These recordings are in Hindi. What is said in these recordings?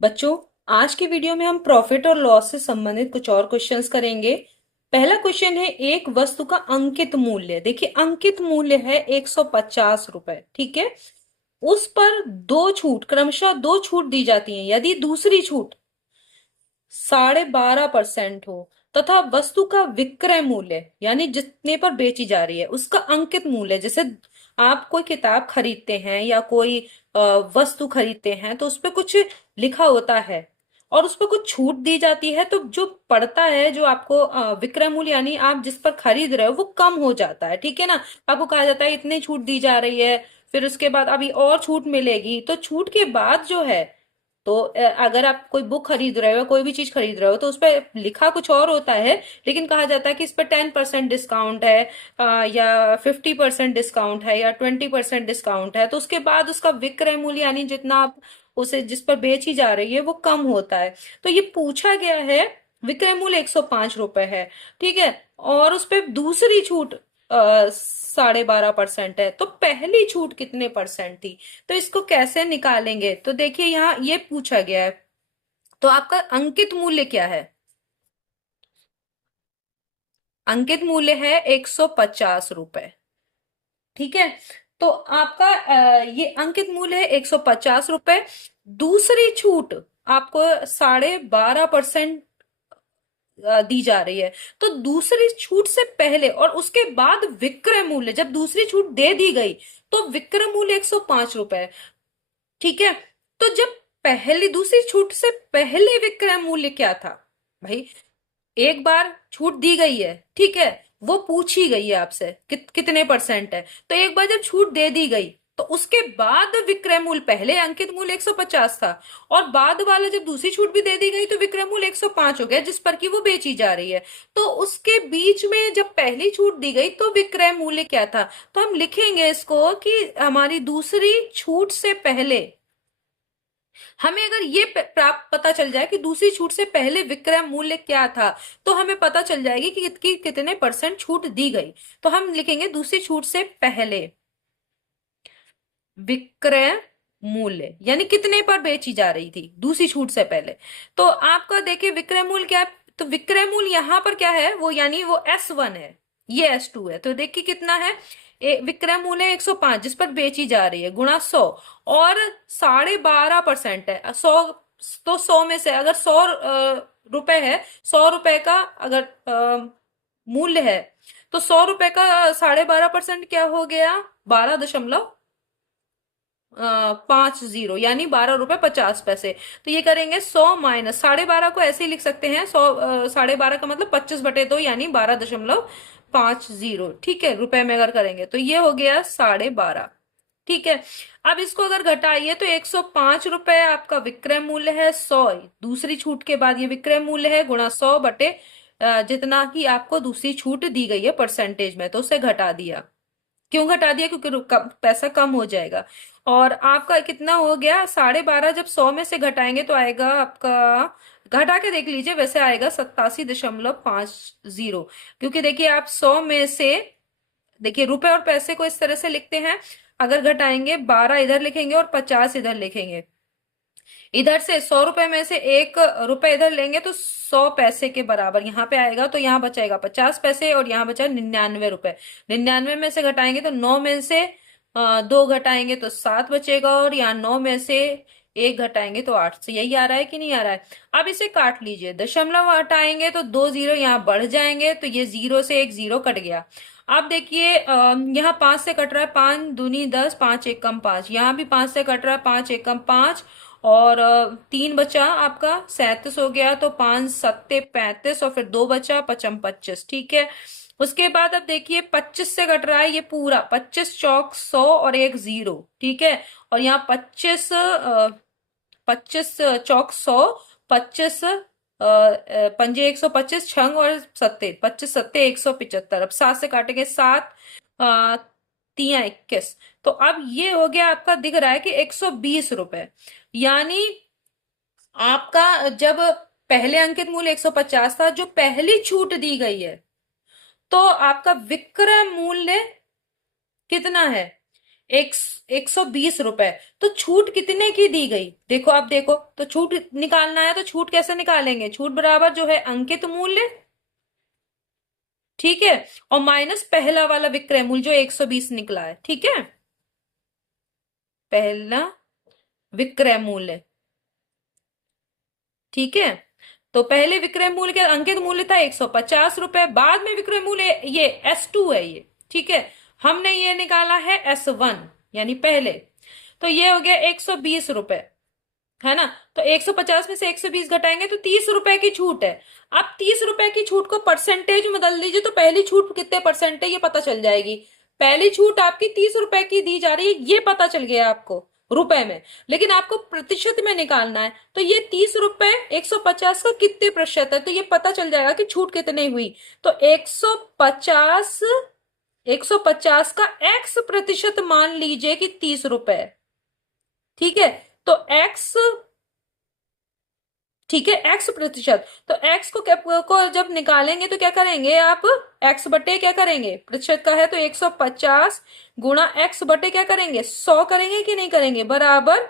बच्चों, आज की वीडियो में हम प्रॉफिट और लॉस से संबंधित कुछ और क्वेश्चंस करेंगे। पहला क्वेश्चन है, एक वस्तु का अंकित मूल्य। देखिए, अंकित मूल्य है 150 रुपए। ठीक है। उस पर दो छूट, क्रमशः दो छूट दी जाती हैं। यदि दूसरी छूट 12.5% हो तथा वस्तु का विक्रय मूल्य यानी जितने पर बेची जा रही है उसका अंकित मूल्य, जैसे आप कोई किताब खरीदते हैं या कोई अ, वस्तु खरीदते हैं तो उस पे कुछ लिखा होता है और उस पर कुछ छूट दी जाती है, तो जो पड़ता है, जो आपको विक्रय मूल्य यानी आप जिस पर खरीद रहे हो वो कम हो जाता है। ठीक है ना। आपको कहा जाता है इतनी छूट दी जा रही है, फिर उसके बाद अभी और छूट मिलेगी, तो छूट के बाद जो है, तो अगर आप कोई बुक खरीद रहे हो, कोई भी चीज खरीद रहे हो, तो उस पर लिखा कुछ और होता है, लेकिन कहा जाता है कि इस पर 10% डिस्काउंट है, या 50% डिस्काउंट है, या 20% डिस्काउंट है, तो उसके बाद उसका विक्रय मूल्य यानी जितना आप उसे जिस पर बेची जा रही है वो कम होता है। तो ये पूछा गया है, विक्रय मूल्य 105 रुपए है। ठीक है। और उस पर दूसरी छूट 12.5% है, तो पहली छूट कितने परसेंट थी? तो इसको कैसे निकालेंगे? तो देखिए, यहाँ ये पूछा गया है, तो आपका अंकित मूल्य क्या है? अंकित मूल्य है 150 रुपए। ठीक है। तो आपका ये अंकित मूल्य है 150 रुपए। दूसरी छूट आपको 12.5% दी जा रही है। तो दूसरी छूट से पहले और उसके बाद विक्रय मूल्य, जब दूसरी छूट दे दी गई तो विक्रय मूल्य 105 रुपए। ठीक है। तो जब पहली दूसरी छूट से पहले विक्रय मूल्य क्या था? भाई, एक बार छूट दी गई है, ठीक है, वो पूछी गई है आपसे कितने परसेंट है, तो एक बार जब छूट दे दी गई तो उसके बाद विक्रय मूल्य, पहले अंकित मूल्य 150 था और बाद वाला जब दूसरी छूट भी दे दी गई तो विक्रय मूल्य 105 हो गया जिस पर की वो बेची जा रही है। तो उसके बीच में जब पहली छूट दी गई तो विक्रय मूल्य क्या था? तो हम लिखेंगे इसको कि हमारी दूसरी छूट से पहले, हमें अगर ये प्राप्त पता चल जाए कि दूसरी छूट से पहले विक्रय मूल्य क्या था, तो हमें पता चल जाएगी कि कितने परसेंट छूट दी गई। तो हम लिखेंगे दूसरी छूट से पहले विक्रय मूल्य यानी कितने पर बेची जा रही थी दूसरी छूट से पहले। तो आपका देखिए विक्रय मूल्य क्या है, तो विक्रय मूल्य यहां पर क्या है, वो यानी वो S1 है, ये S2 है। तो देखिए कितना है, विक्रय मूल्य 105 जिस पर बेची जा रही है गुणा 100, और 12.5% है 100। तो 100 में से अगर 100 रुपए है, 100 रुपए का अगर मूल्य है, तो 100 रुपए का 12.5% क्या हो गया? 12.50 यानी 12 रुपए 50 पैसे। तो ये करेंगे 100 माइनस 12.5 को ऐसे ही लिख सकते हैं, 100 12.5 का मतलब 25/2 यानी 12.50। ठीक है, रुपए में अगर करेंगे तो ये हो गया 12.5। ठीक है। अब इसको अगर घटाइए तो 105 रुपए आपका विक्रय मूल्य है, 100 दूसरी छूट के बाद ये विक्रय मूल्य है, गुणा 100 बटे जितना कि आपको दूसरी छूट दी गई है परसेंटेज में, तो उसे घटा दिया। क्यों घटा दिया? क्योंकि पैसा कम हो जाएगा। और आपका कितना हो गया? 12.5 जब 100 में से घटाएंगे तो आएगा आपका, घटा के देख लीजिए, वैसे आएगा 87.50। क्योंकि देखिए आप 100 में से, देखिए रुपए और पैसे को इस तरह से लिखते हैं, अगर घटाएंगे 12 इधर लिखेंगे और 50 इधर लिखेंगे। इधर से 100 रुपए में से 1 रुपए इधर लेंगे तो 100 पैसे के बराबर यहाँ पे आएगा, तो यहाँ बचेगा 50 पैसे और यहाँ बचा 99 रुपए। 99 में से घटाएंगे तो 9 में से 2 घटाएंगे तो 7 बचेगा, और यहाँ 9 में से 1 घटाएंगे तो 8। से यही आ रहा है कि नहीं आ रहा है? अब इसे काट लीजिए, दशमलव हटाएंगे तो 2 जीरो यहाँ बढ़ जाएंगे, तो ये जीरो से एक जीरो कट गया। अब देखिए यहाँ 5 से कट रहा है, 5 दूनी 10, 5 एक कम 5, यहाँ भी 5 से कट रहा है, 5 एक कम 5, और 3 बचा आपका 37 हो गया, तो 5 सत्ते 35, और फिर 2 बचा 55 25। ठीक है। उसके बाद अब देखिए 25 से कट रहा है ये पूरा, 25 चौक 100 और एक जीरो। ठीक है। और यहाँ 25 चौक 100, 25 पंजे 125, छंग और सत्ते 25 सत्ते 175। अब 7 से काटेंगे 7, तिया 21। तो अब ये हो गया आपका, दिख रहा है कि 120 रुपए। यानी आपका जब पहले अंकित मूल्य 150 था, जो पहली छूट दी गई है, तो आपका विक्रय मूल्य कितना है? एक 120 रुपए। तो छूट कितने की दी गई, देखो आप देखो, तो छूट निकालना है तो छूट कैसे निकालेंगे, छूट बराबर जो है अंकित मूल्य, ठीक है, और माइनस पहला वाला विक्रय मूल्य जो 120 निकला है, ठीक है, पहला विक्रय मूल्य, ठीक है। तो पहले विक्रय मूल्य के अंकित मूल्य था 150 रुपए, बाद में विक्रय मूल्य ये S2 है ये, ठीक है, हमने ये निकाला है S1 यानी पहले। तो ये हो गया 120 रुपए, है ना। तो 150 में से 120 घटाएंगे तो 30 रुपए की छूट है। अब 30 रुपए की छूट को परसेंटेज में बदल दीजिए, तो पहली छूट कितने परसेंट है ये पता चल जाएगी। पहली छूट आपकी 30 रुपए की दी जा रही है, ये पता चल गया आपको रुपए में, लेकिन आपको प्रतिशत में निकालना है। तो ये 30 रुपए 150 का कितने प्रतिशत है, तो ये पता चल जाएगा कि छूट कितनी हुई। तो 150 का x% मान लीजिए कि 30 रुपए, ठीक है। तो x, ठीक है, x%। तो x को जब निकालेंगे तो क्या करेंगे आप, x बटे क्या करेंगे, प्रतिशत का है तो 150 गुणा x बटे क्या करेंगे 100 करेंगे कि नहीं करेंगे, बराबर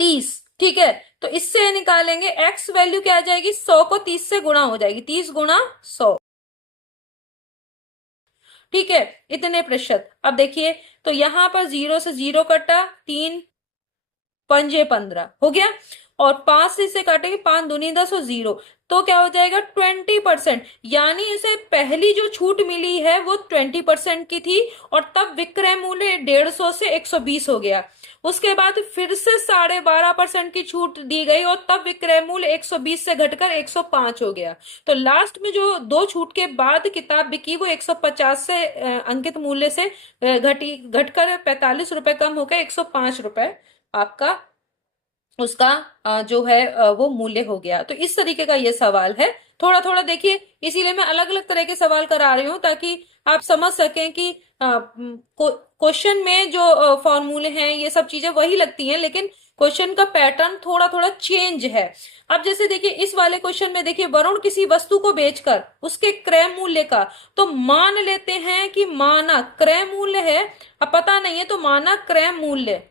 30, ठीक है। तो इससे निकालेंगे x वैल्यू क्या आ जाएगी, 100 को 30 से गुणा हो जाएगी, 30 गुणा 100, ठीक है, इतने प्रतिशत। अब देखिए, तो यहां पर 0 से 0 कटा, 3 पंजे 15 हो गया, और 5 से इसे काटेंगे, 5 दूनी 10 और 0, तो क्या हो जाएगा 20%। यानी इसे पहली जो छूट मिली है वो 20% की थी, और तब विक्रय मूल्य 150 से 120 हो गया। उसके बाद फिर से 12.5% की छूट दी गई, और तब विक्रय मूल्य 120 से घटकर 105 हो गया। तो लास्ट में जो दो छूट के बाद किताब बिकी वो 150 से अंकित मूल्य से घटकर 45 रुपए कम होकर 105 रुपए आपका उसका जो है वो मूल्य हो गया। तो इस तरीके का ये सवाल है, थोड़ा थोड़ा देखिए, इसीलिए मैं अलग अलग तरह के सवाल करा रही हूँ ताकि आप समझ सकें कि क्वेश्चन में जो फॉर्मूले हैं ये सब चीजें वही लगती हैं, लेकिन क्वेश्चन का पैटर्न थोड़ा थोड़ा चेंज है। अब जैसे देखिए इस वाले क्वेश्चन में देखिए, वरुण किसी वस्तु को बेचकर उसके क्रय मूल्य का, तो मान लेते हैं कि मानक क्रय मूल्य है, अब पता नहीं है तो मानक क्रय मूल्य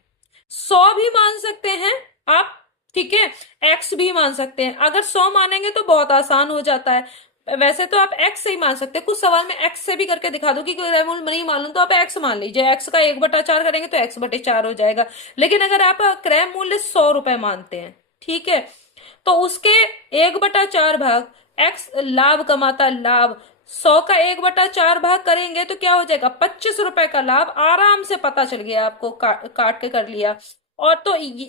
100 भी मान सकते हैं आप, ठीक है, x भी मान सकते हैं। अगर 100 मानेंगे तो बहुत आसान हो जाता है, वैसे तो आप x से ही मान सकते हैं, कुछ सवाल में x से भी करके दिखा दो कि मूल नहीं मालूम तो आप x मान लीजिए, x का 1/4 करेंगे तो x/4 हो जाएगा। लेकिन अगर आप क्रय मूल्य 100 रुपए मानते हैं, ठीक है, तो उसके 1/4 भाग x लाभ कमाता लाभ, 100 का 1/4 भाग करेंगे तो क्या हो जाएगा 25 रुपए का लाभ, आराम से पता चल गया आपको, काट के कर लिया। और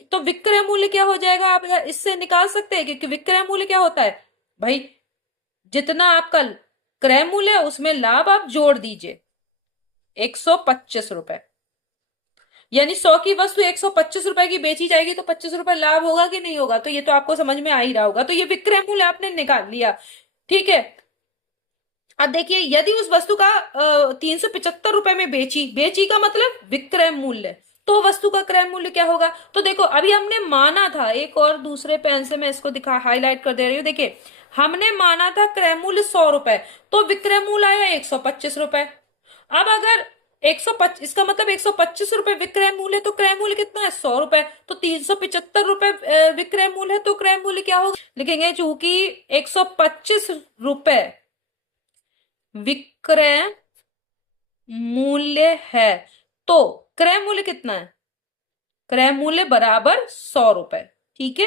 तो विक्रय मूल्य क्या हो जाएगा, आप इससे निकाल सकते हैं, क्योंकि विक्रय मूल्य क्या होता है भाई, जितना आपका क्रय मूल्य है उसमें लाभ आप जोड़ दीजिए, 125 रुपए, यानी 100 की वस्तु 125 रुपए की बेची जाएगी तो 25 रुपए लाभ होगा कि नहीं होगा, तो ये तो आपको समझ में आ ही रहा होगा। तो ये विक्रय मूल्य आपने निकाल लिया, ठीक है। अब देखिए, यदि उस वस्तु का 375 रुपए में बेची, बेची का मतलब विक्रय मूल्य, तो वस्तु का क्रय मूल्य क्या होगा। तो देखो अभी हमने माना था, एक और दूसरे पेन से मैं इसको दिखा हाईलाइट कर दे रही हूँ, देखिए हमने माना था क्रय मूल्य 100 रुपए, तो विक्रय मूल्य आया 125 रुपए। अब अगर 125, इसका मतलब 125 रुपए विक्रय मूल्य, तो क्रय मूल्य कितना है 100 रुपए, तो 375 रुपए विक्रय मूल्य है, तो क्रय मूल्य क्या होगा, लिखेंगे चूंकि 125 रुपए विक्रय मूल्य है, तो क्रय मूल्य कितना है, क्रय मूल्य बराबर 100 रुपए, ठीक है।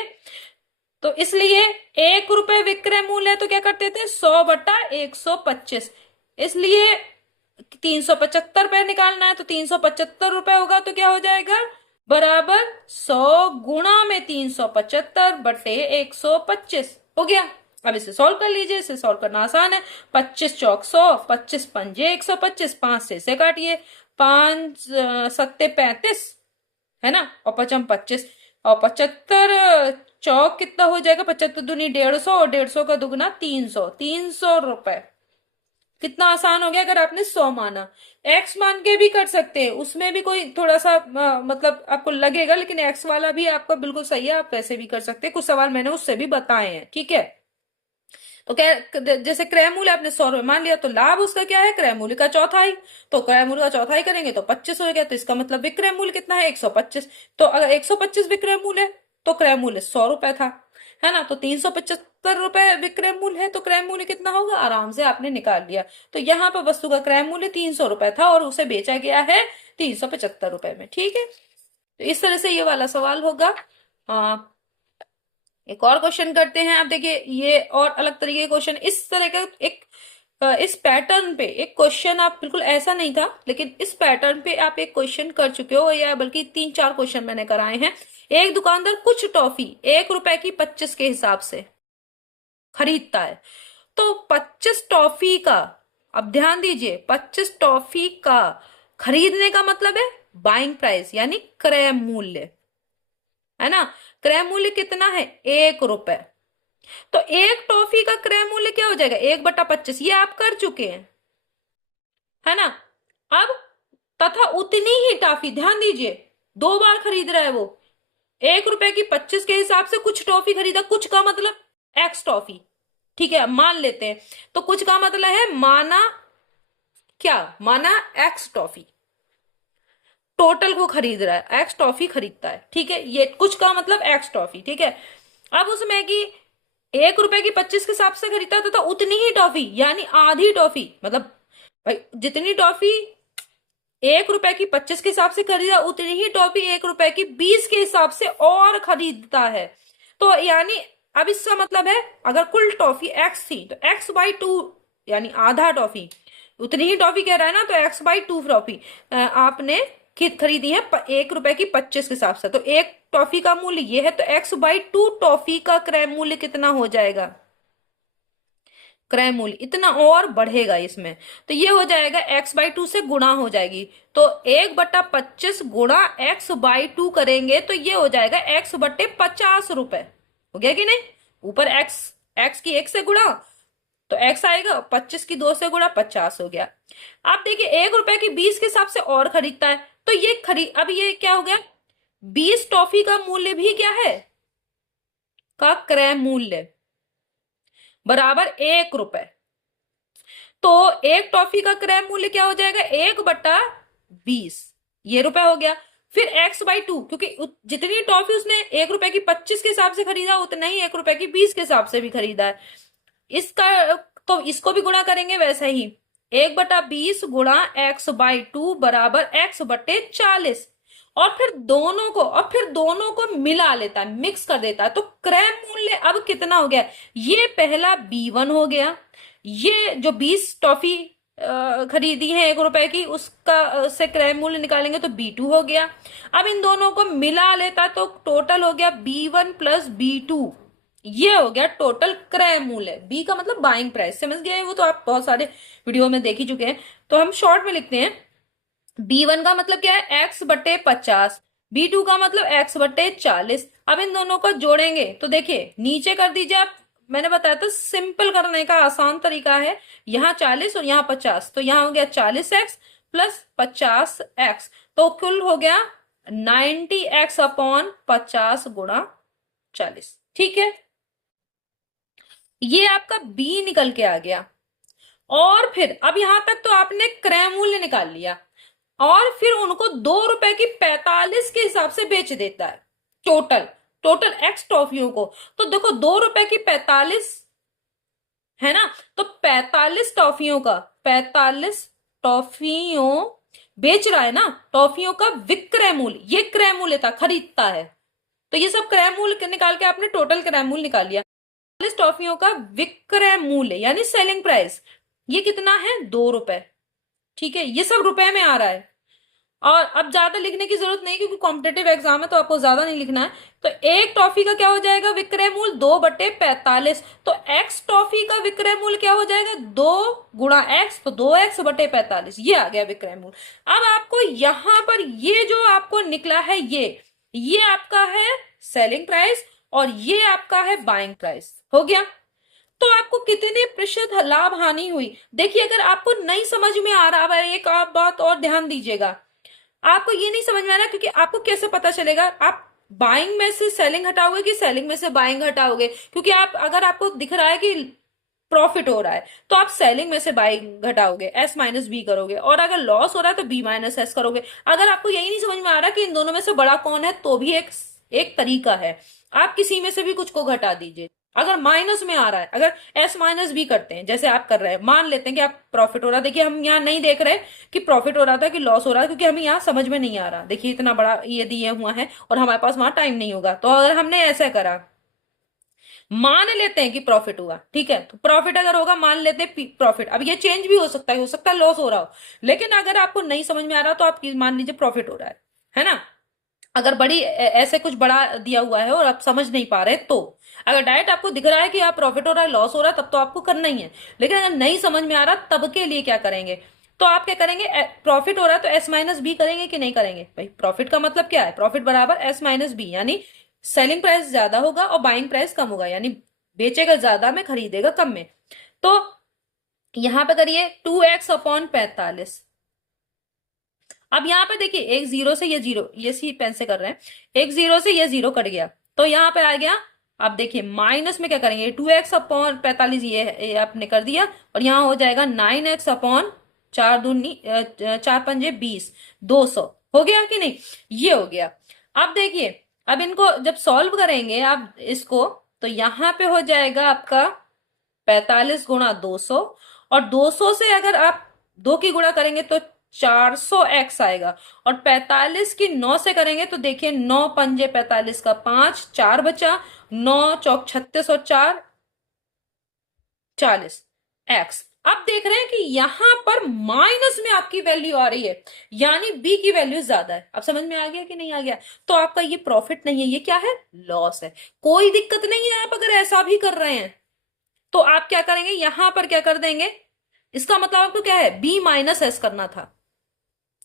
तो इसलिए 1 रुपए विक्रय मूल्य है तो क्या करते थे 100/125, इसलिए 375 रुपए निकालना है, तो 375 रुपए होगा तो क्या हो जाएगा बराबर 100 गुणा में 375/125 हो गया। अब इसे सॉल्व कर लीजिए, इसे सॉल्व करना आसान है, 25 चौक 100, 25 पंजे 125, 5 से इसे काटिए, 5 सत्ते 35, है ना, और 55 25, और 75 चौक कितना हो जाएगा, 75 दूनी 150, और 150 का दुगना 300, 300 रुपए। कितना आसान हो गया, अगर आपने 100 माना, x मान के भी कर सकते हैं, उसमें भी कोई थोड़ा सा मतलब आपको लगेगा, लेकिन x वाला भी आपका बिल्कुल सही है, आप वैसे भी कर सकते हैं, कुछ सवाल मैंने उससे भी बताए हैं, ठीक है। तो क्या, जैसे क्रय मूल्य आपने 100 रुपए मान लिया, तो लाभ उसका क्या है, क्रय मूल्य का चौथाई। तो क्रय मूल्य का चौथाई करेंगे तो 25 हो गया, तो इसका मतलब विक्रय मूल्य कितना है, 125। तो अगर 125 विक्रय मूल्य है तो क्रय मूल्य 100 रुपए था, है ना। तो 375 रुपए विक्रय मूल्य है, तो क्रय मूल्य कितना होगा, आराम से आपने निकाल लिया। तो यहाँ पर वस्तु का क्रय मूल्य 300 रुपए था और उसे बेचा गया है 375 रुपए में। ठीक है, तो इस तरह से ये वाला सवाल होगा। एक और क्वेश्चन करते हैं। आप देखिए, ये और अलग तरीके के क्वेश्चन इस तरह का एक इस पैटर्न पे एक क्वेश्चन, आप बिल्कुल ऐसा नहीं था, लेकिन इस पैटर्न पे आप एक क्वेश्चन कर चुके हो, या बल्कि 3-4 क्वेश्चन मैंने कराए हैं। एक दुकानदार कुछ टॉफी 1 रुपए की 25 के हिसाब से खरीदता है। तो 25 टॉफी का, अब ध्यान दीजिए, 25 टॉफी का खरीदने का मतलब है बाइंग प्राइस, यानी क्रय मूल्य, है ना। क्रय मूल्य कितना है, 1 रुपए। तो एक टॉफी का क्रय मूल्य क्या हो जाएगा, 1/25, ये आप कर चुके हैं, है ना। अब तथा उतनी ही टॉफी, ध्यान दीजिए, 2 बार खरीद रहा है वो, 1 रुपए की 25 के हिसाब से कुछ टॉफी खरीदा, कुछ का मतलब एक्स टॉफी, ठीक है, मान लेते हैं। तो कुछ का मतलब है, माना क्या, माना एक्स टॉफी, टोटल को खरीद रहा है, एक्स टॉफी खरीदता है, ठीक है, ये कुछ का मतलब एक्स टॉफी, ठीक है। अब उसमें की 1 रुपए की 25 के हिसाब से खरीदता है, तो उतनी ही टॉफी, यानी आधी टॉफी, मतलब भाई जितनी टॉफी 1 रुपए की 25 के हिसाब से खरीदा, उतनी ही टॉफी 1 रुपए की 20 के हिसाब से और खरीदता है। तो यानी अब इसका मतलब है, अगर कुल टॉफी एक्स थी तो x/2, यानी आधा टॉफी, उतनी ही टॉफी कह रहा है ना, तो x/2 टॉफी आपने खरीदी है 1 रुपए की 25 के हिसाब से। तो एक टॉफी का मूल्य ये है, तो x/2 टॉफी का क्रय मूल्य कितना हो जाएगा, क्रय मूल्य इतना और बढ़ेगा इसमें। तो ये हो जाएगा x/2 से गुणा हो जाएगी, तो 1/25 गुणा x/2 करेंगे तो ये हो जाएगा x/50 रुपए, हो गया कि नहीं। ऊपर x की 1 से गुणा तो x आएगा, 25 की 2 से गुणा 50 हो गया। आप देखिए 1 रुपए की 20 के हिसाब से और खरीदता है, तो ये अब ये क्या हो गया, 20 टॉफी का मूल्य भी क्या है, का क्रय मूल्य बराबर 1 रुपए। तो एक टॉफी का क्रय मूल्य क्या हो जाएगा, 1/20, ये रुपए हो गया। फिर x/2, क्योंकि जितनी टॉफी उसने 1 रुपए की 25 के हिसाब से खरीदा, उतना ही 1 रुपए की 20 के हिसाब से भी खरीदा है। इसका तो इसको भी गुणा करेंगे वैसे ही, 1/20 गुणा x/2 बराबर x/40, और फिर दोनों को मिला लेता है, मिक्स कर देता है। तो क्रय मूल्य अब कितना हो गया, ये पहला B1 हो गया, ये जो 20 टॉफी खरीदी है 1 रुपए की, उसका से क्रय मूल्य निकालेंगे तो B2 हो गया। अब इन दोनों को मिला लेता तो टोटल हो गया B1 प्लस B2, ये हो गया टोटल क्रय मूल्य। B का मतलब बाइंग प्राइस, समझ गए, वो तो आप बहुत सारे वीडियो में देख ही चुके हैं। तो हम शॉर्ट में लिखते हैं, B1 का मतलब क्या है, x/50, B2 का मतलब x/40। अब इन दोनों को जोड़ेंगे तो देखिए नीचे कर दीजिए आप, मैंने बताया था सिंपल करने का आसान तरीका है, यहाँ 40 और यहाँ 50, तो यहाँ हो गया 40x प्लस 50x, तो कुल हो गया 90x/50 गुणा 40, ठीक है। ये आपका B निकल के आ गया। और फिर अब यहां तक तो आपने क्रय मूल्य निकाल लिया, और फिर उनको 2 रुपए की 45 के हिसाब से बेच देता है, टोटल टोटल एक्स टॉफियों को। तो देखो 2 रुपए की 45 है ना, तो 45 टॉफियों बेच रहा है ना, टॉफियों का विक्रय मूल्य, ये क्रय मूल्य था, खरीदता है। तो ये सब क्रय मूल्य निकाल के आपने टोटल क्रय मूल्य निकाल लिया। 45 टॉफियों का विक्रय मूल्य यानी सेलिंग प्राइस, ये कितना है, 2 रुपए, ठीक है, ये सब रुपए में आ रहा है। और अब ज्यादा लिखने की जरूरत नहीं, क्योंकि कॉम्पिटेटिव एग्जाम है तो आपको ज्यादा नहीं लिखना है। तो एक टॉफी का क्या हो जाएगा विक्रय मूल्य, 2/45, तो एक्स टॉफी का विक्रय मूल्य क्या हो जाएगा, 2 गुणा एक्स, तो 2x/45, ये आ गया विक्रय मूल्य। अब आपको यहां पर ये जो आपको निकला है, ये आपका है सेलिंग प्राइस और ये आपका है बाइंग प्राइस, हो गया। तो आपको कितने प्रतिशत लाभ हानि हुई, देखिए अगर आपको नहीं समझ में आ रहा है, एक आप बात और ध्यान दीजिएगा, आपको ये नहीं समझ में आ रहा, क्योंकि आपको कैसे पता चलेगा, आप बाइंग में से सेलिंग हटाओगे कि सेलिंग में से बाइंग हटाओगे, क्योंकि आप अगर आपको दिख रहा है कि प्रॉफिट हो रहा है तो आप सेलिंग में से बाइंग घटाओगे, एस माइनस बी करोगे, और अगर लॉस हो रहा है तो बी माइनस एस करोगे। अगर आपको यही नहीं समझ में आ रहा कि इन दोनों में से बड़ा कौन है, तो भी एक एक तरीका है, आप किसी में से भी कुछ को घटा दीजिए। अगर माइनस में आ रहा है, अगर एस माइनस बी करते हैं जैसे आप कर रहे हैं, मान लेते हैं कि आप प्रॉफिट हो रहा है, देखिए हम यहाँ नहीं देख रहे कि प्रॉफिट हो रहा था कि लॉस हो रहा है, क्योंकि हमें यहाँ समझ में नहीं आ रहा, देखिए इतना बड़ा ये दिए हुआ है और हमारे पास वहां टाइम नहीं होगा। तो अगर हमने ऐसा करा, मान लेते हैं कि प्रॉफिट हुआ, ठीक है, तो प्रॉफिट अगर होगा, मान लेते हैं प्रॉफिट, अब ये चेंज भी हो सकता है लॉस हो रहा हो, लेकिन अगर आपको नहीं समझ में आ रहा तो आप मान लीजिए प्रॉफिट हो रहा है ना। अगर बड़ी ऐसे कुछ बड़ा दिया हुआ है और आप समझ नहीं पा रहे, तो अगर डायरेक्ट आपको दिख रहा है कि आप प्रॉफिट हो रहा है लॉस हो रहा है, तब तो आपको करना ही है। लेकिन अगर नहीं समझ में आ रहा, तब के लिए क्या करेंगे, तो आप क्या करेंगे, प्रॉफिट हो रहा है तो एस माइनस बी करेंगे कि नहीं करेंगे, भाई प्रॉफिट का मतलब क्या है, प्रॉफिट बराबर एस माइनस बी, यानी सेलिंग प्राइस ज्यादा होगा और बाइंग प्राइस कम होगा, यानी बेचेगा ज्यादा में, खरीदेगा कम में। तो यहां पे करिए 2x/45। अब यहाँ पे देखिए एक जीरो से ये जीरो, ये सी पेन से कर रहे हैं, एक जीरो से ये जीरो कट गया, तो यहाँ पे आ गया। अब देखिए माइनस में क्या करेंगे, 2x/45 ये आपने कर दिया, और यहाँ हो जाएगा 9x/4 दूनी 4×5 = 20, 200 हो गया कि नहीं, ये हो गया। अब देखिए, अब इनको जब सॉल्व करेंगे आप इसको, तो यहाँ पे हो जाएगा आपका 45 × 200, और 200 से अगर आप 2 की गुणा करेंगे तो 400x आएगा, और 45 की 9 से करेंगे तो देखिए 9×5 = 45 का 5, 4 बचा, 9×4 = 36 और 4 = 40 x। अब देख रहे हैं कि यहां पर माइनस में आपकी वैल्यू आ रही है, यानी बी की वैल्यू ज्यादा है। अब समझ में आ गया कि नहीं आ गया, तो आपका ये प्रॉफिट नहीं है, ये क्या है, लॉस है। कोई दिक्कत नहीं है आप अगर ऐसा भी कर रहे हैं, तो आप क्या करेंगे, यहां पर क्या कर देंगे, इसका मतलब आपको क्या है, बी माइनस एस करना था।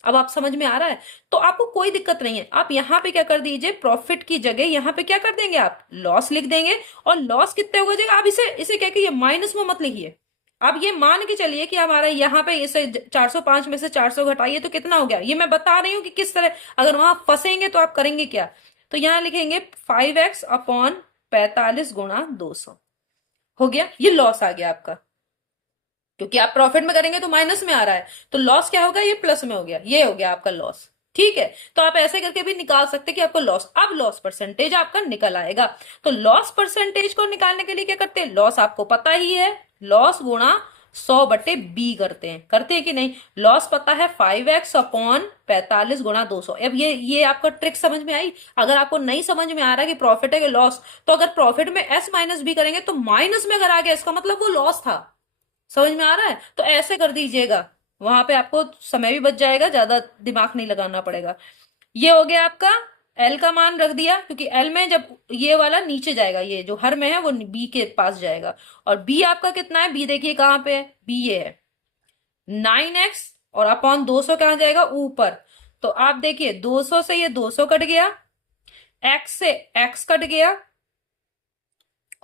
अब आप समझ में आ रहा है, तो आपको कोई दिक्कत नहीं है, आप यहां पे क्या कर दीजिए, प्रॉफिट की जगह यहां पे क्या कर देंगे, आप लॉस लिख देंगे, और लॉस कितने हो जाएगा, आप इसे इसे क्या कहिए, माइनस में मत लिखिए। आप ये मान के चलिए कि हमारा यहाँ पे इसे 405 में से 400 घटाइए तो कितना हो गया, ये मैं बता रही हूँ कि किस तरह, अगर वहां फंसेंगे तो आप करेंगे क्या। तो यहां लिखेंगे 5x/45 × 200 हो गया, ये लॉस आ गया आपका, क्योंकि आप प्रॉफिट में करेंगे तो माइनस में आ रहा है, तो लॉस क्या होगा, ये प्लस में हो गया, ये हो गया आपका लॉस। ठीक है, तो आप ऐसे करके भी निकाल सकते हैं कि आपको लॉस, अब लॉस परसेंटेज आपका निकल आएगा। तो लॉस परसेंटेज को निकालने के लिए क्या करते हैं, लॉस आपको पता ही है, लॉस गुणा 100/b करते हैं कि नहीं। लॉस पता है 5x/45 × 200। अब ये आपका ट्रिक समझ में आई। अगर आपको नहीं समझ में आ रहा कि प्रॉफिट है कि लॉस, तो अगर प्रॉफिट में s माइनस बी करेंगे तो माइनस में अगर आ गया, इसका मतलब वो लॉस था। समझ में आ रहा है, तो ऐसे कर दीजिएगा, वहां पे आपको समय भी बच जाएगा, ज्यादा दिमाग नहीं लगाना पड़ेगा। ये हो गया आपका, एल का मान रख दिया, क्योंकि एल में जब ये वाला नीचे जाएगा, ये जो हर में है वो बी के पास जाएगा, और बी आपका कितना है, बी देखिए कहाँ पे है, बी ये है 9x, और अपॉन 200 कहाँ जाएगा, ऊपर। तो आप देखिए 200 से ये 200 कट गया, x से x कट गया,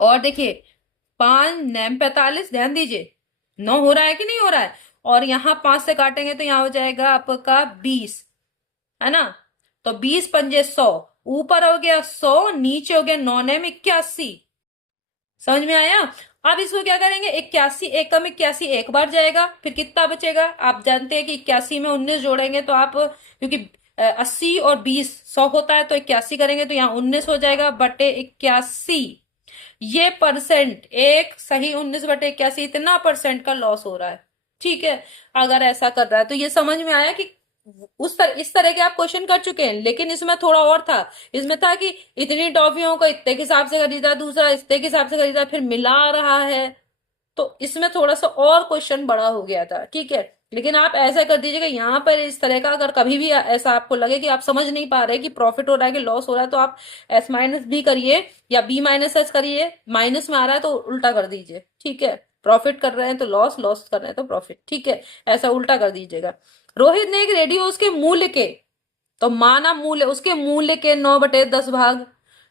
और देखिए 5×9 = 45, ध्यान दीजिए 9 हो रहा है कि नहीं हो रहा है, और यहाँ 5 से काटेंगे तो यहाँ हो जाएगा आपका 20, है ना। तो 20×5 = 100, ऊपर हो गया 100, नीचे हो गया 9×9 = 81। समझ में आया। अब इसको क्या करेंगे, 81, 1 एक बार जाएगा, फिर कितना बचेगा, आप जानते हैं कि 81 में 19 जोड़ेंगे तो आप, क्योंकि 80 और 20 100 होता है, तो 81 करेंगे तो यहाँ 19 हो जाएगा बटे 81। ये परसेंट, एक सही 19/81, इतना परसेंट का लॉस हो रहा है। ठीक है, अगर ऐसा कर रहा है तो ये समझ में आया कि इस तरह के आप क्वेश्चन कर चुके हैं, लेकिन इसमें थोड़ा और था। इसमें था कि इतनी टॉफियों को इतने के हिसाब से खरीदा, दूसरा इतने के हिसाब से खरीदा, फिर मिला रहा है, तो इसमें थोड़ा सा और क्वेश्चन बड़ा हो गया था। ठीक है, लेकिन आप ऐसा कर दीजिएगा, यहाँ पर इस तरह का अगर कभी भी ऐसा आपको लगे कि आप समझ नहीं पा रहे कि प्रॉफिट हो रहा है कि लॉस हो रहा है, तो आप एस माइनस बी करिए या बी माइनस एस करिए, माइनस में आ रहा है तो उल्टा कर दीजिए। ठीक है, प्रॉफिट कर रहे हैं तो लॉस, लॉस कर रहे हैं तो प्रॉफिट। ठीक है, ऐसा उल्टा कर दीजिएगा। रोहित ने एक रेडियो उसके मूल्य के, तो माना मूल्य, उसके मूल्य के 9/10 भाग।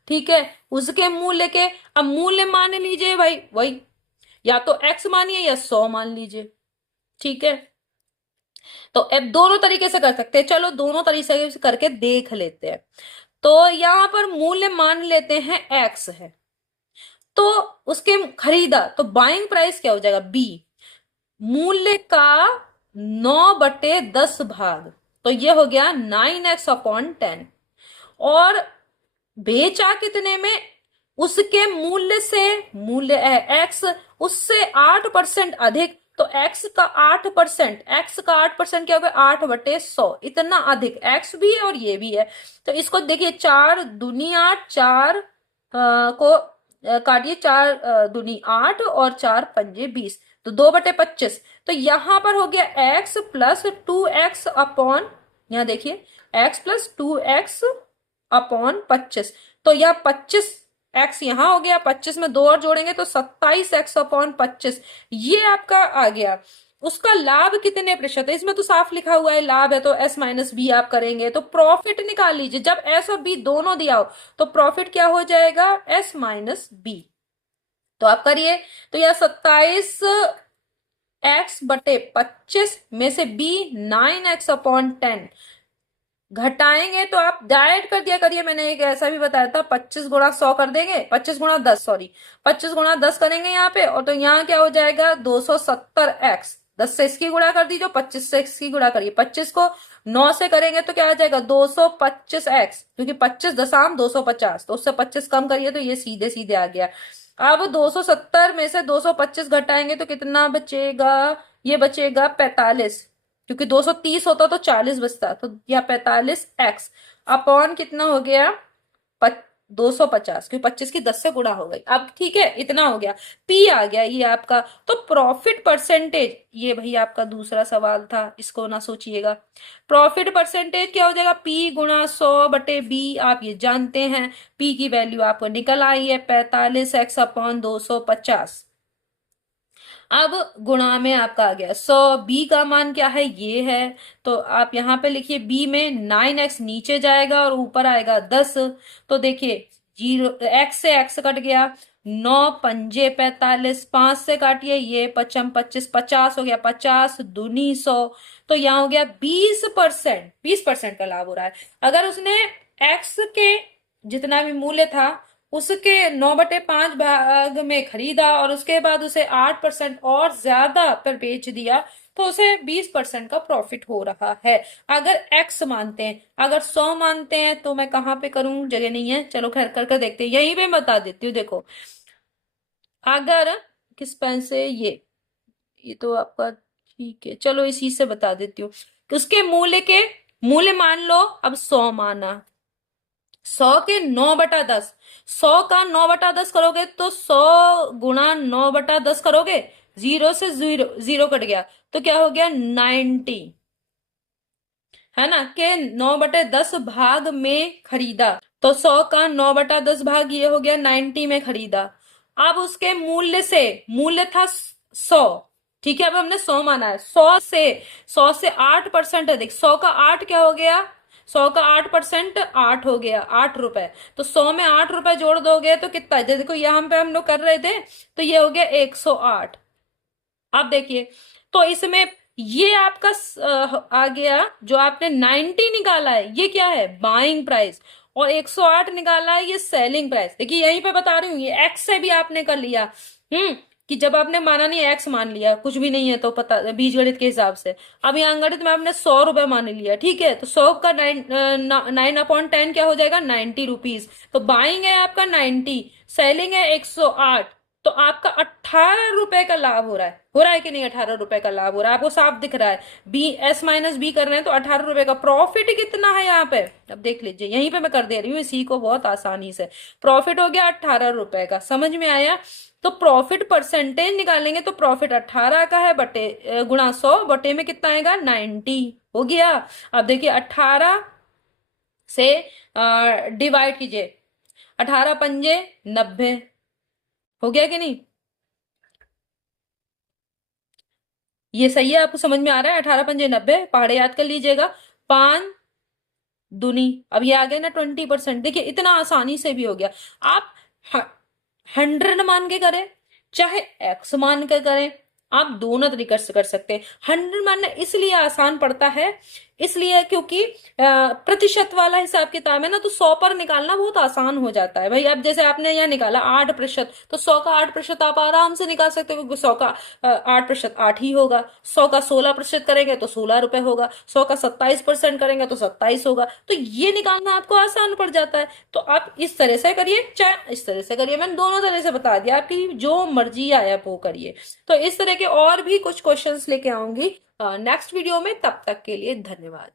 ठीक है, उसके मूल्य के, अब मूल्य मान लीजिए भाई वही, या तो x मानिए या 100 मान लीजिए। ठीक है, तो अब दोनों तरीके से कर सकते हैं, चलो दोनों तरीके से करके देख लेते हैं। तो यहां पर मूल्य मान लेते हैं x है, तो उसके खरीदा, तो बाइंग प्राइस क्या हो जाएगा, बी, मूल्य का 9/10 भाग, तो ये हो गया 9x/10। और बेचा कितने में, उसके मूल्य से, मूल्य है एक्स, उससे 8% अधिक, तो एक्स का 8% क्या होगा, 8/100, इतना अधिक एक्स भी है और ये भी है। तो इसको देखिए, 4×8, 4 को काटिए, 4×8 और 4×5 = 20, तो 2/25। तो यहां पर हो गया x+2x/, यहां देखिए x+2x/25, तो यह 25x यहां हो गया, 25 में 2 और जोड़ेंगे तो 27x/25, ये आपका आ गया। उसका लाभ कितने प्रतिशत है, इसमें तो साफ लिखा हुआ है लाभ है, तो s माइनस बी आप करेंगे, तो प्रॉफिट निकाल लीजिए। जब s और b दोनों दिया हो तो प्रॉफिट क्या हो जाएगा, s माइनस बी। तो आप करिए, तो यह 27x/25 में से b 9x/10 घटाएंगे, तो आप डायरेक्ट कर दिया करिए, मैंने एक ऐसा भी बताया था, 25×100 कर देंगे, 25×10, सॉरी 25×10 करेंगे यहाँ पे, और तो यहाँ क्या हो जाएगा 270x, 10 से इसकी गुणा कर दीजिए, 25 से इसकी गुणा करिए, 25 को 9 से करेंगे तो क्या आ जाएगा 225x, क्योंकि 25 दशम 250, तो उससे 25 कम करिए तो ये सीधे सीधे आ गया। अब 270 में से 225 घटाएंगे तो कितना बचेगा, ये बचेगा 45, क्योंकि 230 होता तो 40 बचता, तो यह 45x/, कितना हो गया 250, क्योंकि 25 की 10 से गुणा हो गई। अब ठीक है, इतना हो गया, पी आ गया ये आपका। तो प्रॉफिट परसेंटेज, ये भाई आपका दूसरा सवाल था, इसको ना सोचिएगा। प्रॉफिट परसेंटेज क्या हो जाएगा, P×100/B, आप ये जानते हैं, P की वैल्यू आपको निकल आई है 45x/250। अब गुणा में आपका आ गया 100, बी का मान क्या है, ये है, तो आप यहां पे लिखिए बी में 9x नीचे जाएगा और ऊपर आएगा 10, तो देखिए 0, x से x कट गया, 9×5 = 45, 5 से काटिए, ये 5×5 = 50 हो गया, 50×2 = 100, तो यहाँ हो गया 20%, 20% का लाभ हो रहा है। अगर उसने x के जितना भी मूल्य था उसके 9/5 भाग में खरीदा और उसके बाद उसे 8% और ज्यादा पर बेच दिया, तो उसे 20% का प्रॉफिट हो रहा है। अगर x मानते हैं, अगर 100 मानते हैं तो मैं कहां पे करूं, जगह नहीं है, चलो खैर करके देखते हैं, यहीं पे बता देती हूँ। देखो, अगर किस पेन से, ये तो आपका ठीक है, चलो इसी से बता देती हूँ। उसके मूल्य मान लो, अब 100 माना, 100 के 9/10, 100 का 9/10 करोगे तो 100×9/10 करोगे, 0 से 0 कट गया, तो क्या हो गया 90, है ना, के 9/10 भाग में खरीदा, तो 100 का 9/10 भाग ये हो गया 90 में खरीदा। अब उसके मूल्य से, मूल्य था 100, ठीक है, अब हमने 100 माना है, 100 से 8% अधिक, 100 का 8 क्या हो गया, 100 का 8% 8 हो गया, 8 रुपए, तो 100 में 8 रुपए जोड़ दोगे तो कितना है, देखो यहाँ पे हम लोग कर रहे थे, तो ये हो गया 108। अब देखिए, तो इसमें ये आपका आ गया, जो आपने 90 निकाला है ये क्या है, बाइंग प्राइस, और 108 निकाला है ये सेलिंग प्राइस। देखिए यहीं पे बता रही हूँ, ये एक्स से भी आपने कर लिया, कि जब आपने माना नहीं, एक्स मान लिया, कुछ भी नहीं है तो पता, बीजगणित के हिसाब से। अब यहाँ गणित में आपने 100 रुपए मान लिया, ठीक है, तो 100 का 9/10 क्या हो जाएगा, 90 रुपीज, तो बाइंग है आपका 90, सेलिंग है 108, तो आपका 18 रुपए का लाभ हो रहा है कि नहीं, 18 रुपए का लाभ हो रहा है, आपको साफ दिख रहा है, बी s माइनस बी कर रहे हैं तो 18 रुपए का प्रॉफिट कितना है यहाँ पे, अब देख लीजिए, यहीं पे मैं कर दे रही हूँ इसी को बहुत आसानी से, प्रॉफिट हो गया 18 रुपए का, समझ में आया। तो प्रॉफिट परसेंटेज निकालेंगे तो प्रॉफिट 18 का है, बटे गुणा 100, बटे में कितना आएगा 90 हो गया। अब देखिए 18 से डिवाइड कीजिए, 18×5 = 90, हो गया कि नहीं, ये सही है, आपको समझ में आ रहा है, 18×5 = 90, पहाड़े याद कर लीजिएगा, 5×2, अब ये आ गया ना 20%, देखिए इतना आसानी से भी हो गया। आप 100 मान के करें चाहे x मान के करें, आप दोनों तरीके से कर सकते हैं। 100 मानना इसलिए आसान पड़ता है इसलिए क्योंकि प्रतिशत वाला हिसाब किताब है ना, तो 100 पर निकालना बहुत आसान हो जाता है भाई। अब जैसे आपने यहाँ निकाला 8%, तो 100 का 8% आप आराम से निकाल सकते हो, क्योंकि 100 का 8% 8 ही होगा। 100 का 16% करेंगे तो 16 रुपए होगा, 100 का 27% करेंगे तो 27 होगा। तो ये निकालना आपको आसान पड़ जाता है। तो आप इस तरह से करिए, चाहे इस तरह से करिए, मैंने दोनों तरह से बता दिया, आपकी जो मर्जी आया वो करिए। तो इस तरह के और भी कुछ क्वेश्चंस लेके आऊंगी नेक्स्ट वीडियो में। तब तक के लिए धन्यवाद।